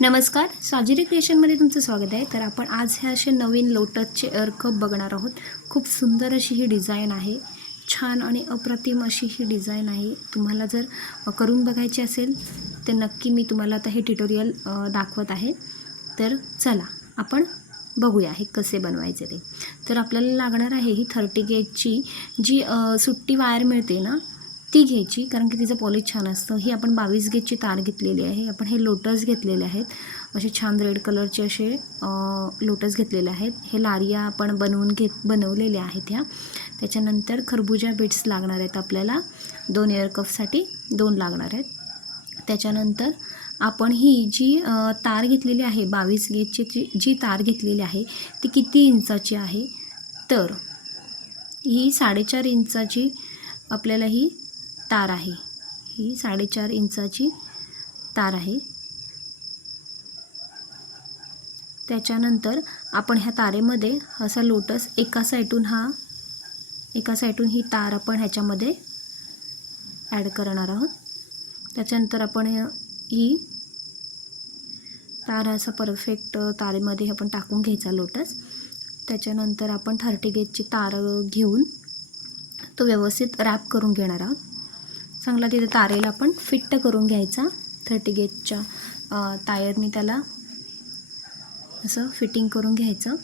नमस्कार, साजिरी क्रिएशनमध्ये तुमचं स्वागत आहे. तर आपण आज हे असे नवीन लोटसचे एअरकप बघणार आहोत. खूप सुंदर अशी ही डिझाईन आहे. छान आणि अप्रतिम अशी ही डिझाईन आहे. तुम्हाला जर करून बघायची असेल तर नक्की मी तुम्हाला आता हे ट्युटोरियल दाखवत आहे. तर चला आपण बघूया हे कसे बनवायचे ते. तर आपल्याला लागणार आहे ही 30 गेजची जी सुट्टी वायर मिळते ना ती घ्यायची, कारण की तिचं पॉलिश छान असतं. ही आपण 22 गेजची तार घेतलेली आहे. आपण हे लोटस घेतलेले आहेत, असे छान रेड कलरचे असे लोटस घेतलेले आहेत. हे लारिया आपण बनवलेले आहेत ह्या. त्याच्यानंतर खरबुजा बीट्स लागणार आहेत आपल्याला 2 एअरकपसाठी 2 लागणार आहेत. त्याच्यानंतर आपण ही जी तार घेतलेली आहे 22 गेजची जी तार घेतलेली आहे ती किती इंचाची आहे, तर ही 4.5 इंचाची आपल्याला ही तार आहे. ही 4.5 इंचाची तार आहे. त्याच्यानंतर आपण ह्या तारेमध्ये असा लोटस एका साईडून ही तार आपण ह्याच्यामध्ये ॲड करणार आहोत. त्याच्यानंतर आपण ही तार असा परफेक्ट तारेमध्ये आपण टाकून घ्यायचा लोटस. त्याच्यानंतर आपण 30 गेजची तार घेऊन तो व्यवस्थित रॅप करून घेणार आहोत. चांगला तिथे तारेला आपण फिट्ट करून घ्यायचा. 30 गेजच्या टायरनी त्याला असं फिटिंग करून घ्यायचं.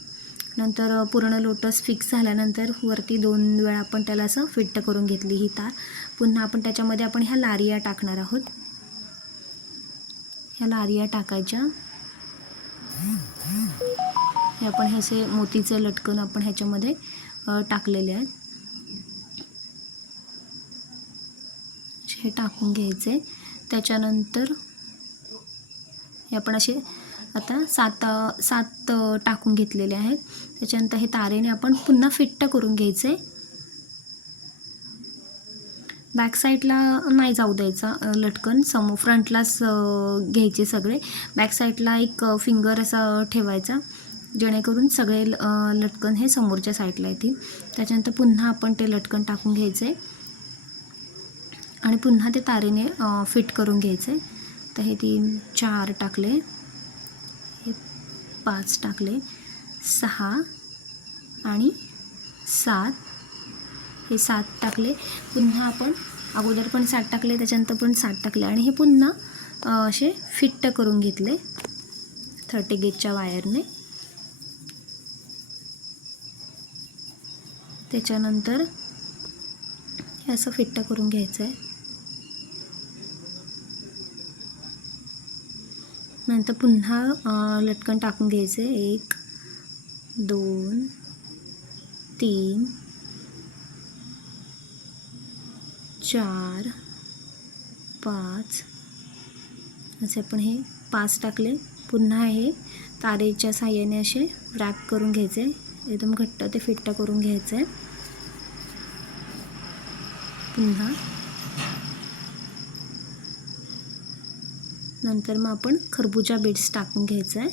नंतर पूर्ण लोटस फिक्स झाल्यानंतर वरती 2 वेळा आपण त्याला असं फिट्ट करून घेतली ही तार. पुन्हा आपण त्याच्यामध्ये आपण ह्या लारिया टाकणार आहोत. ह्या लारिया टाकायच्या. हे आपण हे असे मोतीचे लटकन आपण ह्याच्यामध्ये टाकलेले आहेत. हे टाकून घ्यायचे. त्याच्यानंतर हे आपण असे आता सात टाकून घेतलेले आहेत. त्याच्यानंतर हे तारेने आपण पुन्हा फिट्ट करून घ्यायचे. बॅक साईडला नाही जाऊ द्यायचा लटकन, फ्रंटलाच घ्यायचे सगळे. बॅक साईडला एक फिंगर असा ठेवायचा, जेणेकरून सगळे लटकन हे समोरच्या साईडला येतील. त्याच्यानंतर पुन्हा आपण ते लटकन टाकून घ्यायचे आणि पुन्हा ते तारेने फिट करून घ्यायचे. तर हे 3 4 टाकले, हे 5 टाकले, 6 आणि 7, हे 7 टाकले. पुन्हा आपण अगोदर पण 7 टाकले, त्याच्यानंतर पण 7 टाकले आणि हे पुन्हा असे फिट्ट करून घेतले 30 गेजच्या वायरने. त्याच्यानंतर हे असं फिट्ट करून घ्यायचं आहे. नंतर पुन्हा लटकन टाकून घ्यायचे. 1 2 3 4 5 असे आपण हे 5 टाकले. पुन्हा हे तारेच्या साहाय्याने असे रॅप करून घ्यायचे, एकदम घट्ट ते फिट्ट करून घ्यायचे. पुन्हा नंतर मग आपण खरबुजा बीट्स टाकून घ्यायचं आहे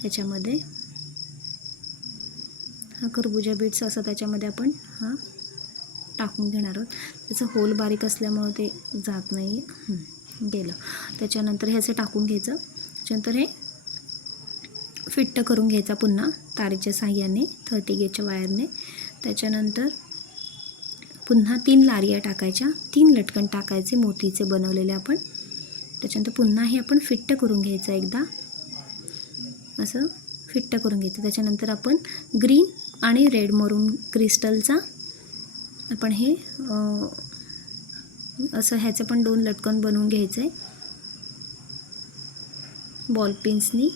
त्याच्यामध्ये. हा खरबुजा बीट्स असा त्याच्यामध्ये आपण हा टाकून घेणार आहोत. त्याचं होल बारीक असल्यामुळे ते जात नाही गेलं. त्याच्यानंतर हे असं टाकून घ्यायचं. त्याच्यानंतर हे फिट्ट करून घ्यायचा पुन्हा तारेच्या साहाय्याने 30 गेजच्या वायरने. त्याच्यानंतर पुन्हा 3 लारिया टाकायच्या, 3 लटकन टाकायचे मोतीचे बनवलेले आपण. त्याच्यानंतर पुन्हा हे आपण फिट्ट करून घ्यायचं, एकदा असं फिट्ट करून घ्यायचं. त्याच्यानंतर आपण ग्रीन आणि रेड मरून क्रिस्टलचा आपण हे असं ह्याचं पण 2 लटकन बनवून घ्यायचे बॉल पिन्सनी.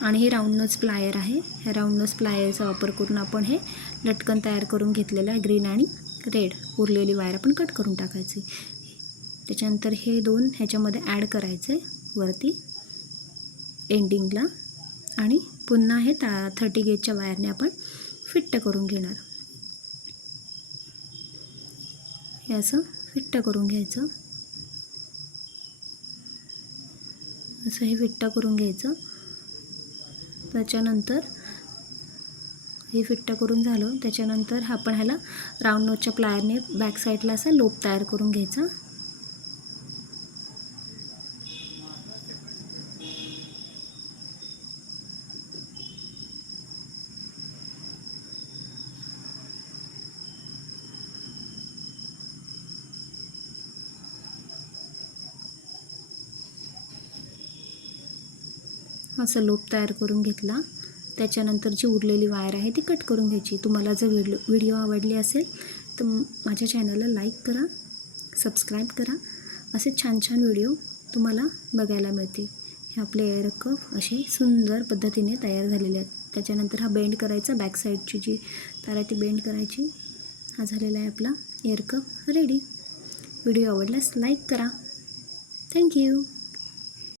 आणि हे राऊंड नोज प्लायर आहे. ह्या राऊंड नोज प्लायरचा वापर करून आपण हे लटकन तयार करून घेतलेलं आहे. ग्रीन आणि रेड उरलेली वायर आपण कट करून टाकायची. त्याच्यानंतर हे 2 ह्याच्यामध्ये ॲड करायचे वरती एंडिंगला आणि पुन्हा हे 30 गेजच्या वायरने आपण फिट्ट करून घेणार. हे असं फिट्ट करून घ्यायचं, असं हे फिट्ट करून घ्यायचं. त्याच्यानंतर हे फिट्ट करून झालं. त्याच्यानंतर आपण ह्याला राऊंड नोजच्या प्लायरने बॅक साईडला असा लोप तयार करून घ्यायचा. असं लोप तयार करून घेतला. त्याच्यानंतर जी उरलेली वायर आहे ती कट करून घ्यायची. तुम्हाला जर व्हिडिओ आवडली असेल तर माझ्या चॅनलला लाईक करा, सबस्क्राईब करा. असे छान छान व्हिडिओ तुम्हाला बघायला मिळतील. हे आपले एअर कप असे सुंदर पद्धतीने तयार झालेले आहेत. त्याच्यानंतर हा बेंड करायचा, बॅक साईडची जी तार आहे ती बेंड करायची. हा झालेला आहे आपला एअर कप रेडी. व्हिडिओ आवडल्यास लाईक करा. थँक्यू.